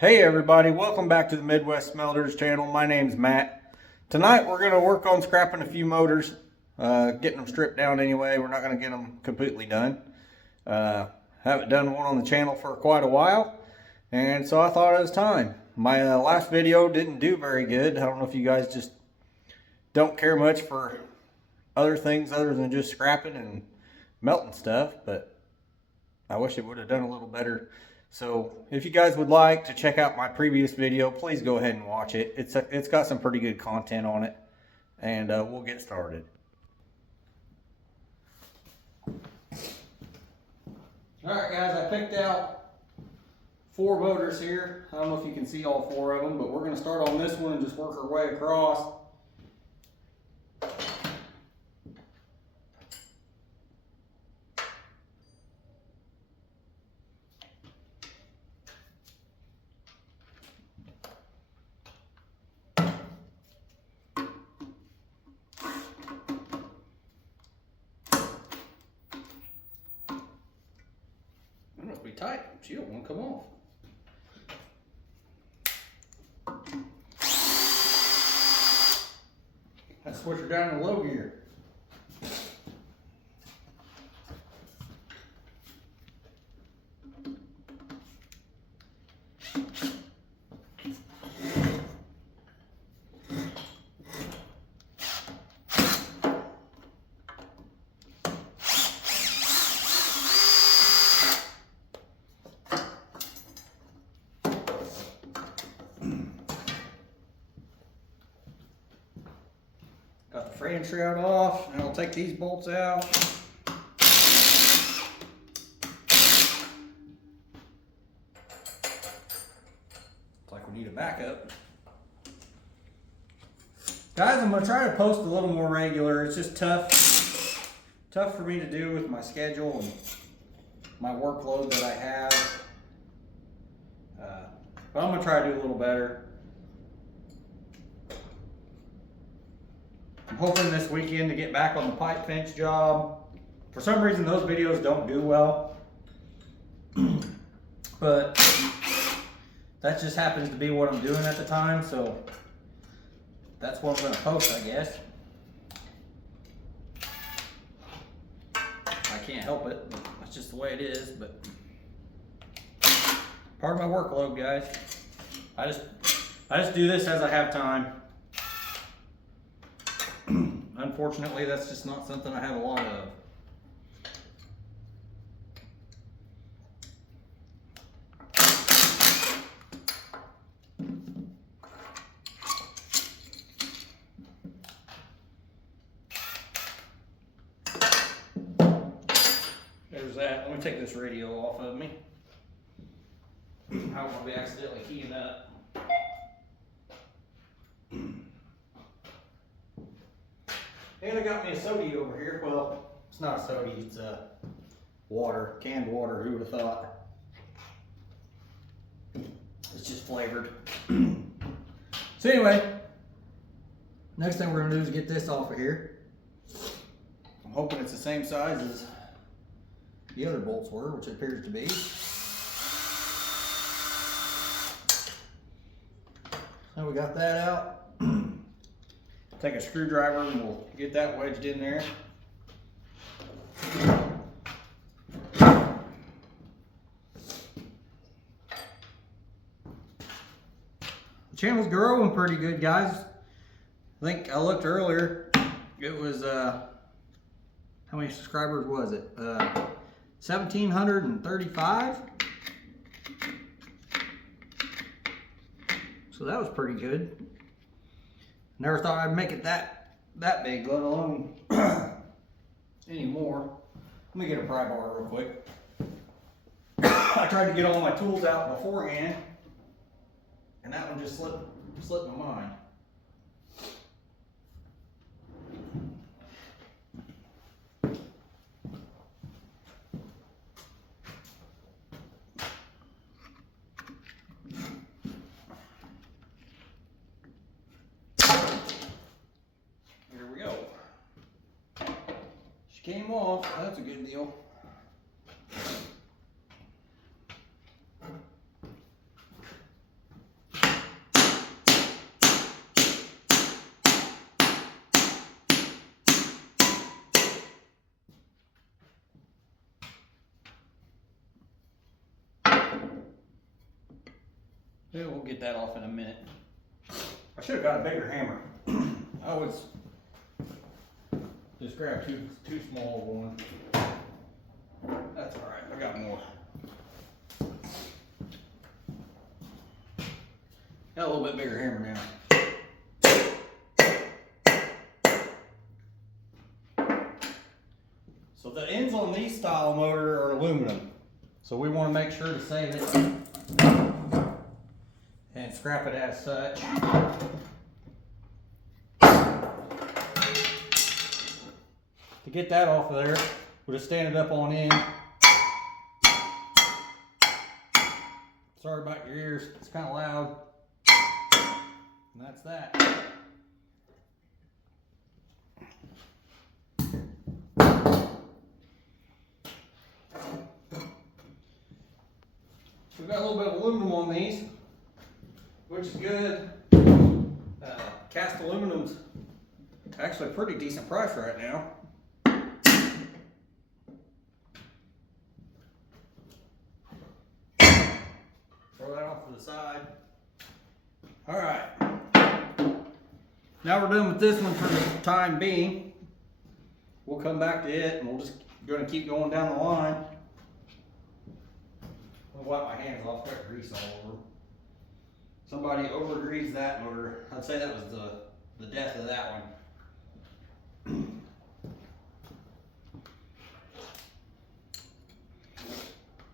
Hey everybody, welcome back to the Midwest Smelters channel. My name's Matt. Tonight we're going to work on scrapping a few motors, getting them stripped down anyway. We're not going to get them completely done. Haven't done one on the channel for quite a while, and so I thought it was time. My last video didn't do very good. I don't know if you guys just don't care much for other things other than just scrapping and melting stuff, but I wish it would have done a little better. So if you guys would like to check out my previous video, please go ahead and watch it. It's got some pretty good content on it, and we'll get started. Alright guys, I picked out 4 motors here. I don't know if you can see all 4 of them, but we're going to start on this one and just work our way across. Be tight. She don't want to come off. I switch her down to low gear. Got the frame shroud off, and I'll take these bolts out. Looks like we need a backup. Guys, I'm going to try to post a little more regular. It's just tough for me to do with my schedule and my workload that I have. But I'm going to try to do a little better. I'm hoping this weekend to get back on the pipe fence job. For some reason those videos don't do well. But that just happens to be what I'm doing at the time, so that's what I'm going to post, I guess. I can't help it. That's just the way it is, but part of my workload, guys. I just do this as I have time. Unfortunately, that's just not something I have a lot of. There's that. Let me take this radio off of me. I don't want to be accidentally keying up. And I got me a sody over here. Well, it's not a sody, it's water, canned water, who would have thought. It's just flavored. So anyway, next thing we're going to do is get this off of here. I'm hoping it's the same size as the other bolts were, which it appears to be. So we got that out. Take a screwdriver and we'll get that wedged in there. The channel's growing pretty good, guys. I think I looked earlier. It was, how many subscribers was it? 1,735. So that was pretty good. Never thought I'd make it that big, let alone any more. Let me get a pry bar real quick. I tried to get all my tools out beforehand, and that one just slipped my mind. Came off, that's a good deal. Yeah, we'll get that off in a minute. I should have got a bigger hammer. I was just grab too small of one. That's all right. I got more. Got a little bit bigger hammer now. So the ends on these style motor are aluminum. So we want to make sure to save it and scrap it as such. To get that off of there, we'll just stand it up on end. Sorry about your ears, it's kind of loud. And that's that. We've got a little bit of aluminum on these, which is good. Cast aluminum's actually a pretty decent price right now. Throw that off to the side. All right. Now we're done with this one for the time being. We'll come back to it and we'll just keep going down the line. I'll wipe my hands off, got grease all over. Somebody over greased that motor. I'd say that was the death of that one.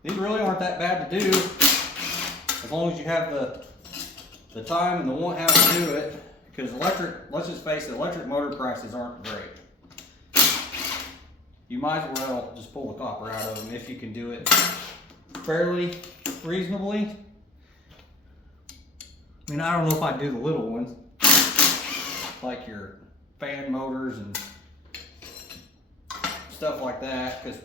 These really aren't that bad to do, as long as you have the time and the want how to do it. Because electric, let's just face it, electric motor prices aren't great. You might as well just pull the copper out of them if you can do it fairly reasonably. I mean, I don't know if I'd do the little ones, like your fan motors and stuff like that, because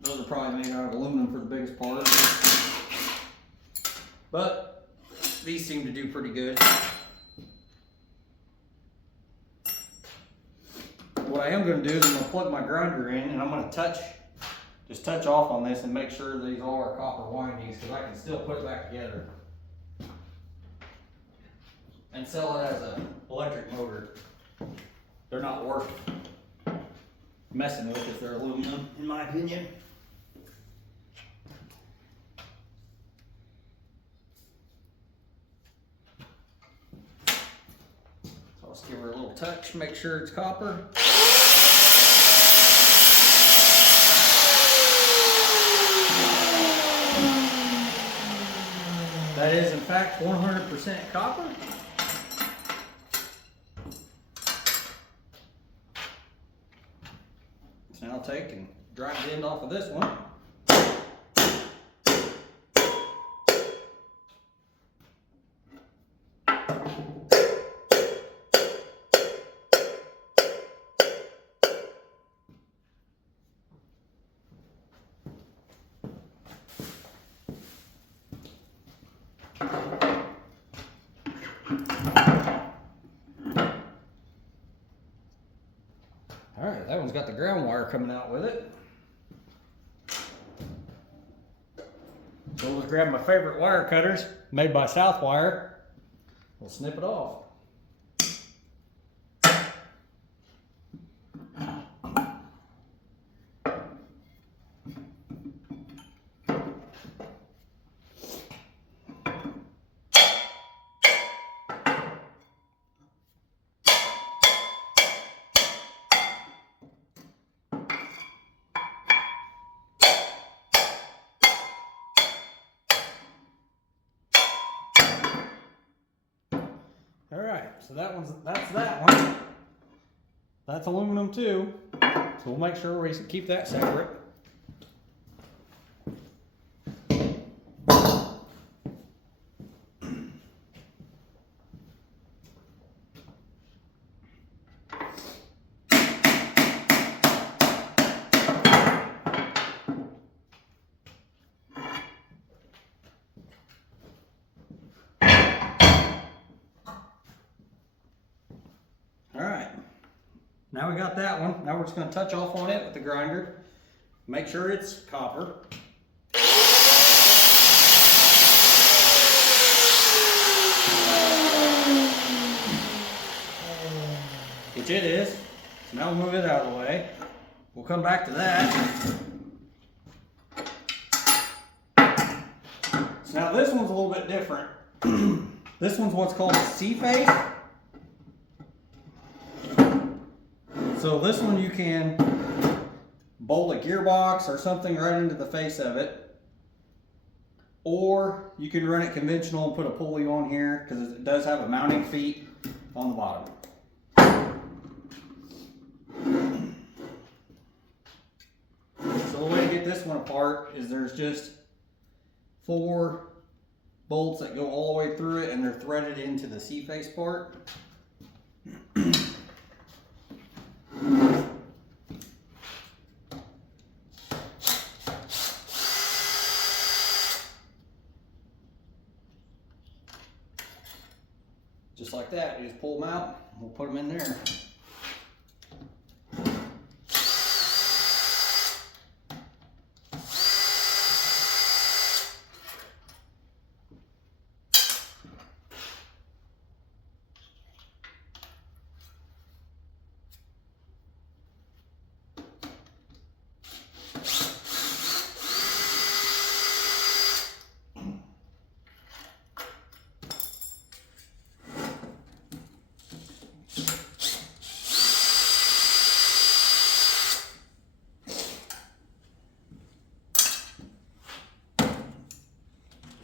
those are probably made out of aluminum for the biggest part. But these seem to do pretty good. What I am going to do is I'm going to plug my grinder in and I'm going to just touch off on this and make sure these all are copper windings, because I can still put it back together and sell it as an electric motor. They're not worth messing with if they're aluminum, in my opinion. So let's give her a little touch, make sure it's copper. That is in fact 100% copper. So now I'll take and drive the end off of this one. Alright, that one's got the ground wire coming out with it. So we'll just grab my favorite wire cutters, made by Southwire. We'll snip it off. Alright, so that's that one. That's aluminum too. So we'll make sure we keep that separate. Now we got that one. Now we're just going to touch off on it with the grinder. Make sure it's copper. Now we'll move it out of the way. We'll come back to that. So now this one's a little bit different. This one's what's called a C-face. So this one you can bolt a gearbox or something right into the face of it. Or you can run it conventional and put a pulley on here because it does have a mounting feet on the bottom. So the way to get this one apart is there's just 4 bolts that go all the way through it and they're threaded into the C-face part. Just like that, you just pull them out, we'll put them in there.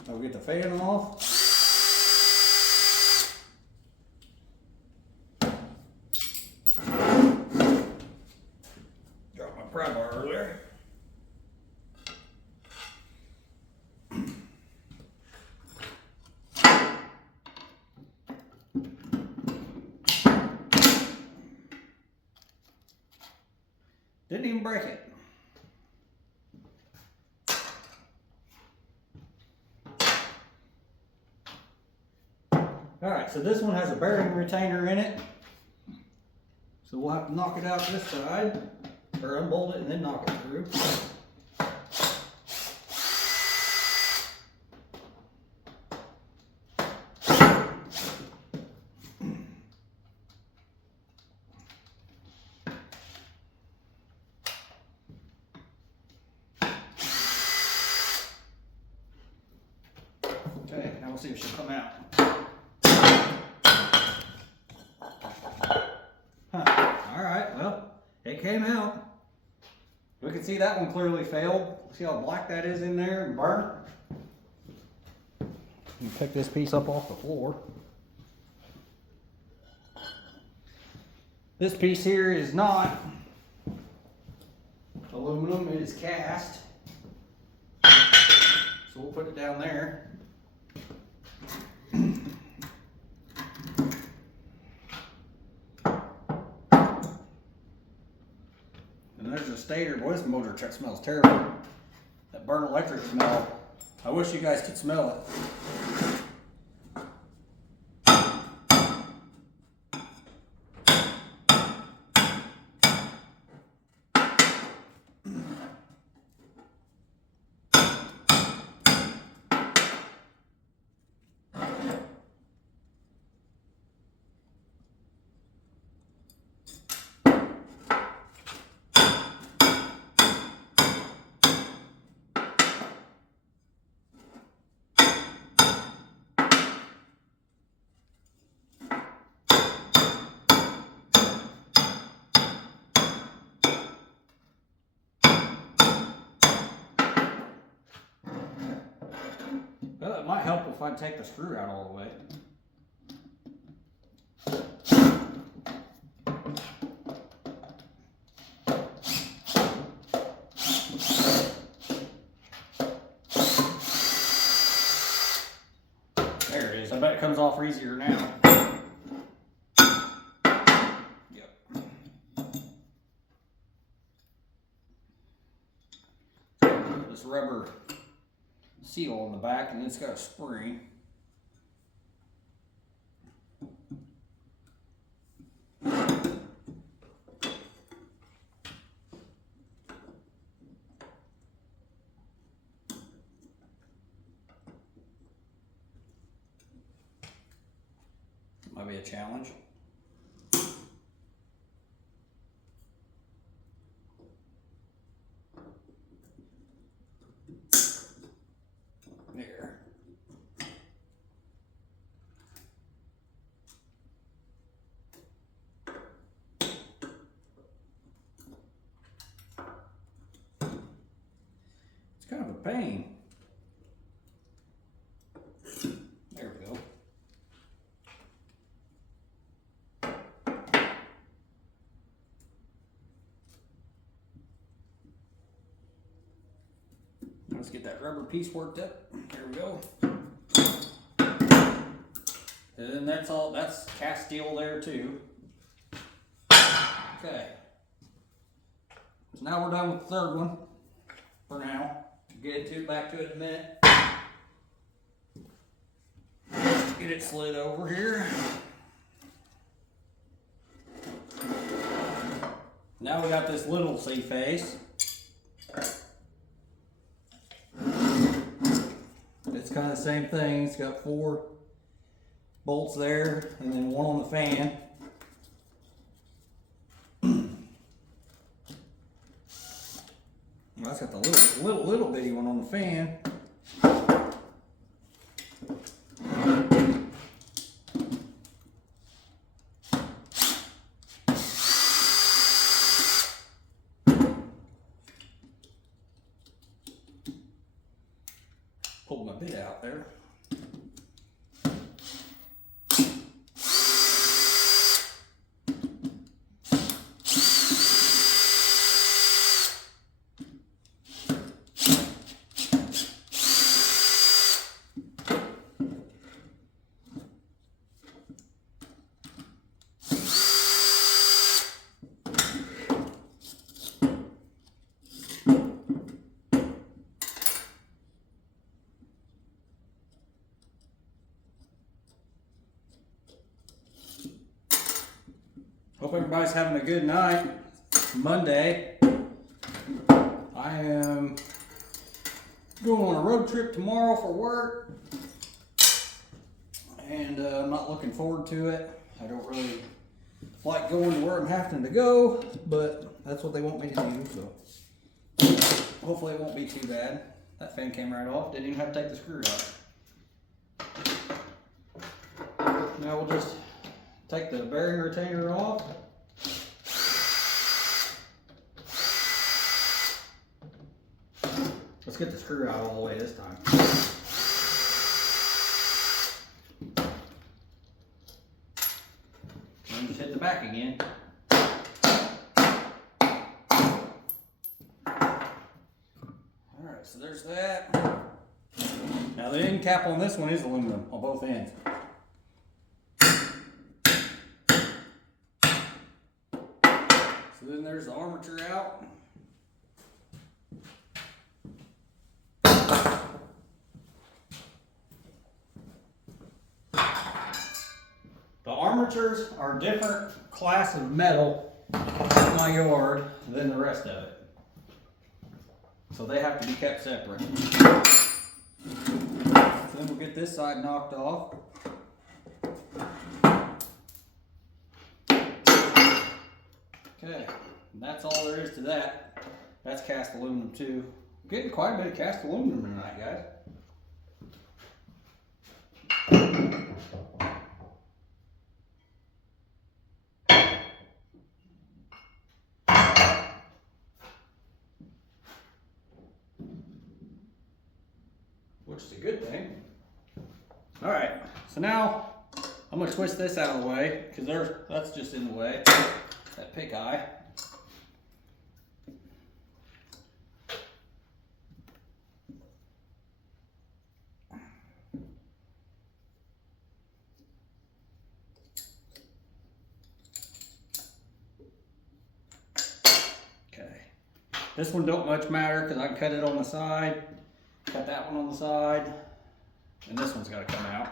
I'll get the fan off. Dropped my pry bar earlier. Didn't even break it. Alright, so this one has a bearing retainer in it. So we'll have to knock it out this side, or unbolt it and then knock it through. Okay, now we'll see if she'll come out. Alright, well, it came out. We can see that one clearly failed. See how black that is in there and burnt? You pick this piece up off the floor. This piece here is not aluminum, it is cast. So we'll put it down there. And there's a stator. Boy, this motor truck smells terrible. That burnt electric smell. I wish you guys could smell it. Well, it might help if I take the screw out all the way. There it is. I bet it comes off easier now. Yep. This rubber seal on the back, and it's got a spring. Might be a challenge. pain. There we go. Let's get that rubber piece worked up. There we go. And that's all, that's cast steel there too. Okay. So now we're done with the third one for now. Get back to it in a minute. Get it slid over here. Now we got this little C face. It's kind of the same thing. It's got 4 bolts there and then 1 on the fan. Well, that's got the little bitty one on the fan. Pulled my bit out there. Hope everybody's having a good night. It's Monday. I am going on a road trip tomorrow for work. And I'm not looking forward to it. I don't really like going to where I'm having to go, but that's what they want me to do, so hopefully it won't be too bad. That fan came right off. Didn't even have to take the screw out. Now we'll just take the bearing retainer off. Let's get the screw out all the way this time. And just hit the back again. Alright, so there's that. Now the end cap on this one is aluminum on both ends. So then there's the armature out. The armatures are a different class of metal in my yard than the rest of it. So they have to be kept separate. So then we'll get this side knocked off. Okay, and that's all there is to that. That's cast aluminum too. Getting quite a bit of cast aluminum tonight, guys. Which is a good thing. All right, so now I'm gonna twist this out of the way because that's just in the way. That pig eye. Okay. This one don't much matter because I can cut it on the side. Cut that one on the side, and this one's got to come out.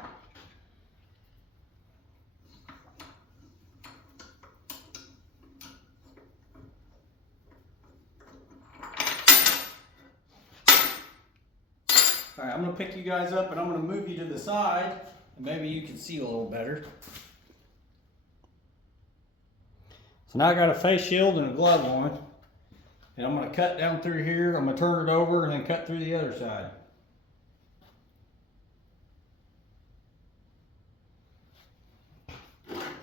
All right, I'm going to pick you guys up and I'm going to move you to the side, and maybe you can see a little better. So now I got a face shield and a glove on. And I'm going to cut down through here, I'm going to turn it over and then cut through the other side.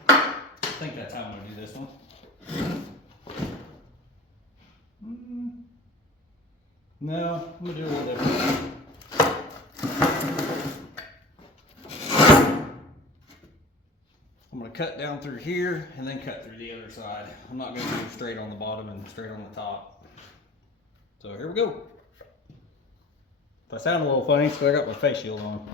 I think that's how I'm going to do this one. No, I'm gonna do a little different. I'm gonna cut down through here and then cut through the other side. I'm not gonna do straight on the bottom and straight on the top. So here we go. If I sound a little funny, so I got my face shield on.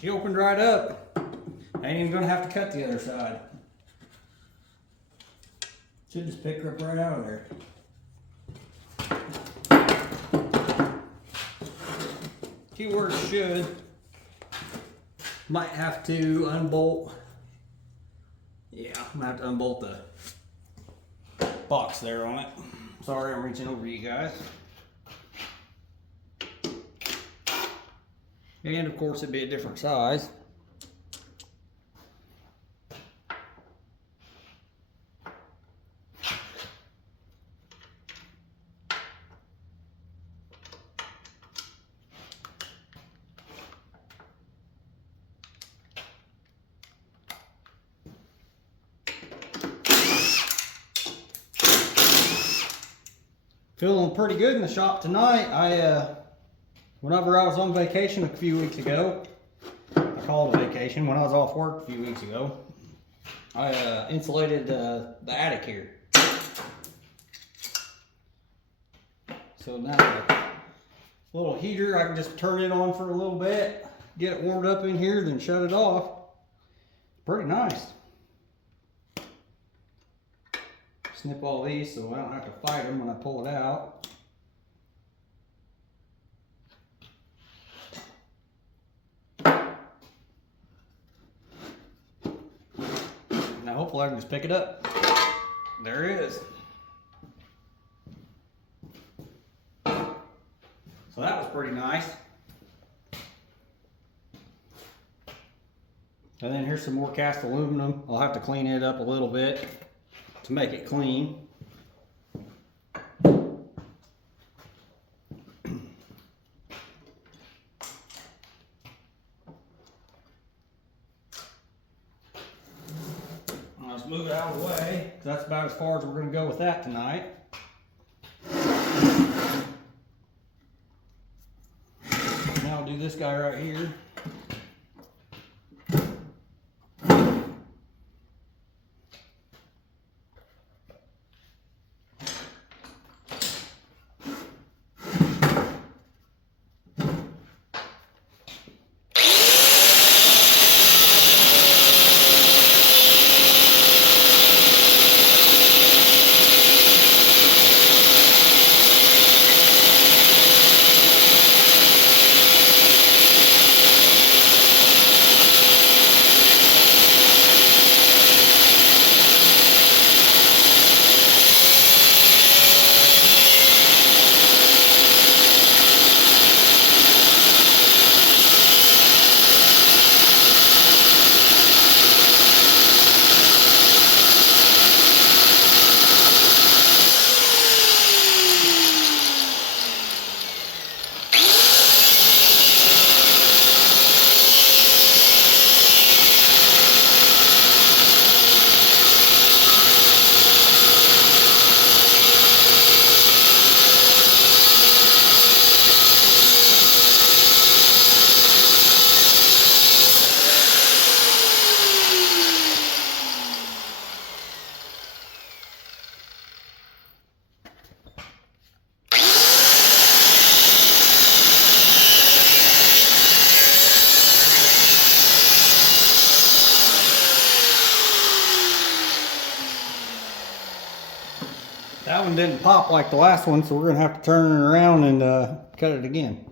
She opened right up. I ain't even gonna have to cut the other side. Should just pick her up right out of there. Keyword should. Might have to unbolt. Yeah, I'm gonna have to unbolt the box there on it. Sorry, I'm reaching over you guys. And of course it'd be a different size. Feeling pretty good in the shop tonight. Whenever I was on vacation a few weeks ago, I call it a vacation, when I was off work a few weeks ago, I insulated the attic here. So now the little heater, I can just turn it on for a little bit, get it warmed up in here, then shut it off. Pretty nice. Snip all these so I don't have to fight them when I pull it out. Now hopefully I can just pick it up. There it is. So that was pretty nice. And then here's some more cast aluminum. I'll have to clean it up a little bit to make it clean. Let's move it out of the way, because that's about as far as we're going to go with that tonight. Now I'll do this guy right here. That one didn't pop like the last one, so we're gonna have to turn it around and cut it again.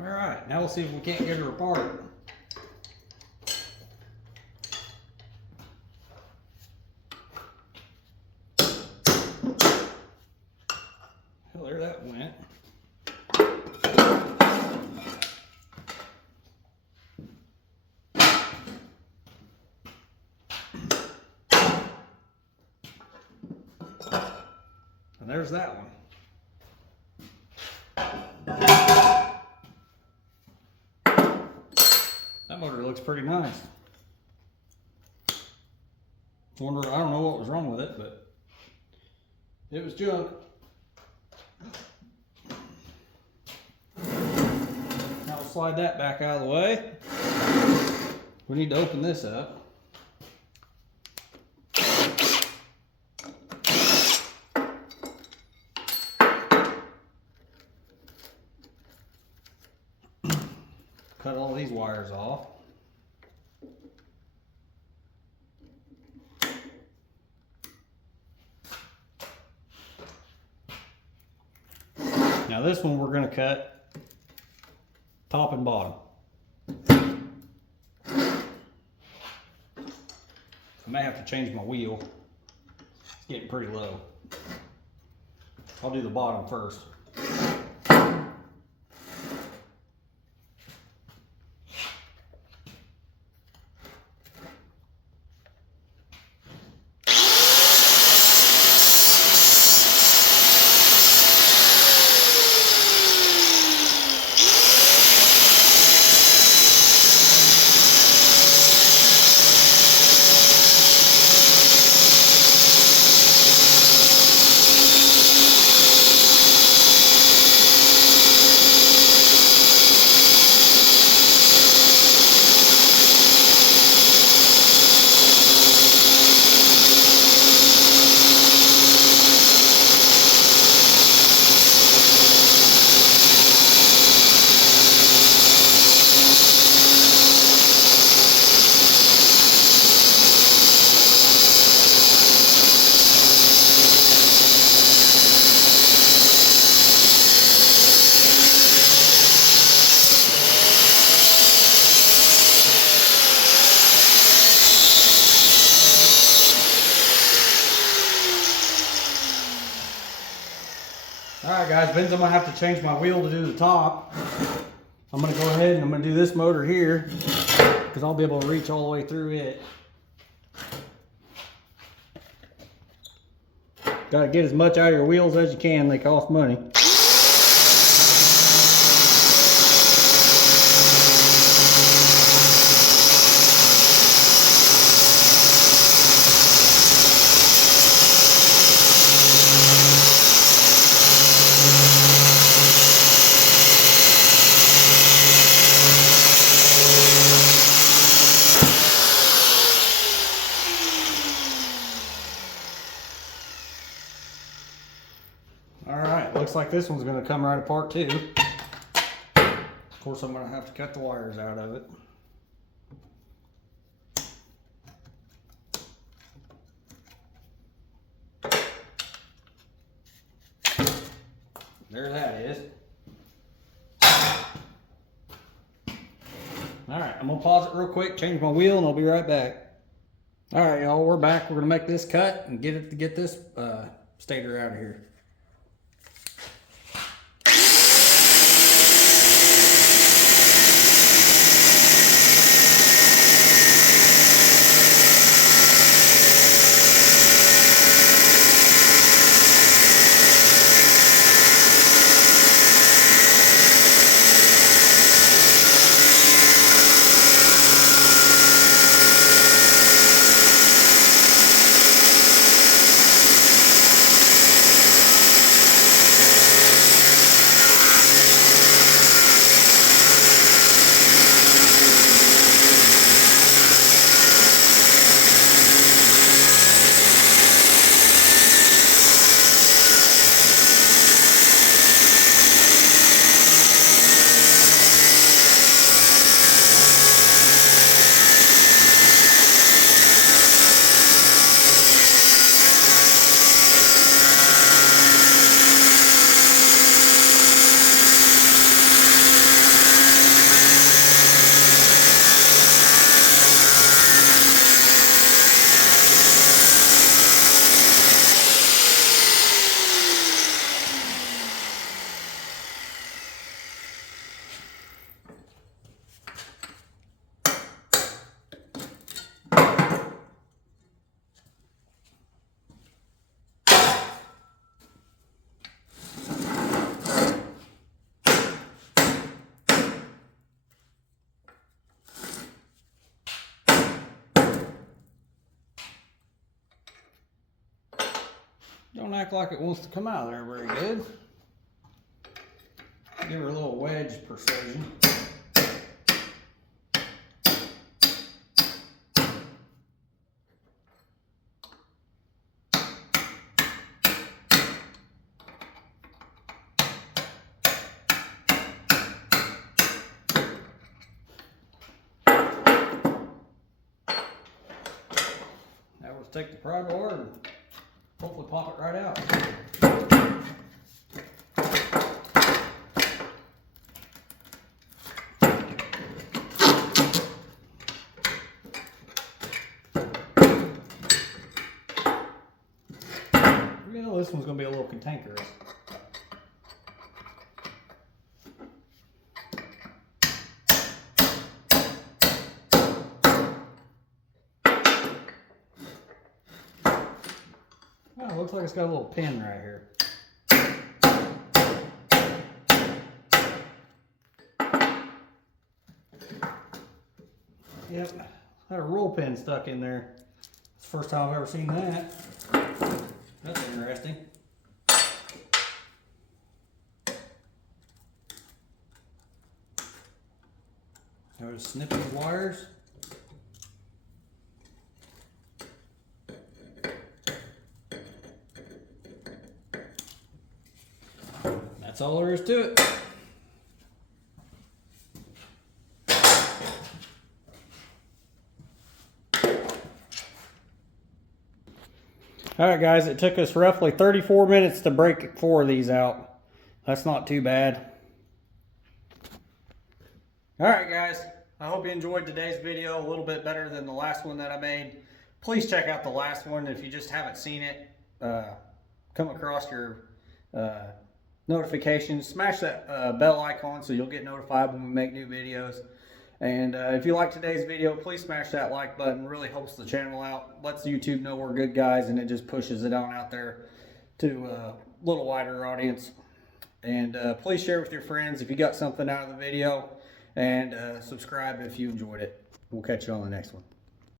Alright, now we'll see if we can't get her apart. Well, there that went. And there's that one. That motor looks pretty nice. I don't know what was wrong with it, but it was junk. Now we'll slide that back out of the way. We need to open this up. Cut all these wires off. Now this one we're going to cut top and bottom. I may have to change my wheel. It's getting pretty low. I'll do the bottom first. Alright guys, means I'm going to have to change my wheel to do the top. I'm going to go ahead and I'm going to do this motor here because I'll be able to reach all the way through it. Got to get as much out of your wheels as you can, they cost money. Alright, looks like this one's going to come right apart too. Of course I'm going to have to cut the wires out of it. there that is. Alright, I'm gonna pause it real quick, change my wheel, and I'll be right back. Alright, y'all, we're back. We're gonna make this cut and get this stator out of here. Don't act like it wants to come out of there very good. Give her a little wedge precision. Now let's take the pry bar and hopefully pop it right out. You know this one's going to be a little cantankerous. Oh, looks like it's got a little pin right here. Yep, had a roll pin stuck in there. It's the first time I've ever seen that. That's interesting. I'll just snip these wires. That's all there is to it. Alright guys, it took us roughly 34 minutes to break 4 of these out. That's not too bad. Alright guys, I hope you enjoyed today's video a little bit better than the last one that I made. Please check out the last one if you just haven't seen it. Come across your notifications. Smash that bell icon so you'll get notified when we make new videos. And if you like today's video, please smash that like button. It really helps the channel out. Lets YouTube know we're good guys, and it just pushes it on out there to a little wider audience. And please share with your friends if you got something out of the video. And subscribe if you enjoyed it. We'll catch you on the next one.